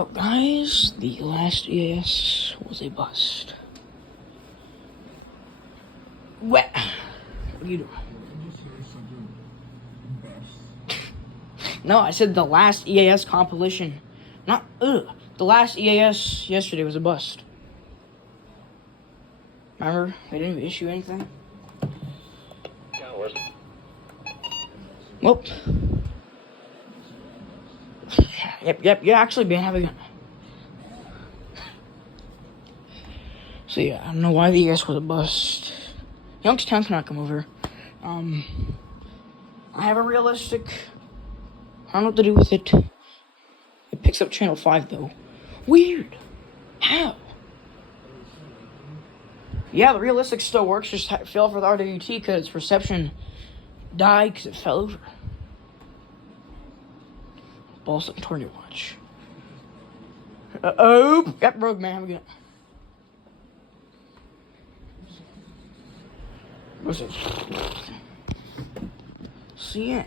Well, guys, the last EAS was a bust. What are you doing? No, I said the last EAS compilation. Not, the last EAS yesterday was a bust. Remember? They didn't even issue anything. Well. Yep, you're actually been having a... So yeah, I don't know why the EAS was a bust. Youngstown cannot come over. I have a realistic... I don't know what to do with it. It picks up channel 5 though. Weird. How? Yeah, the realistic still works, just failed for the RWT because its reception died because it fell over. Boston Tornado Watch. Oh, got broke, man. Have a good night. See ya.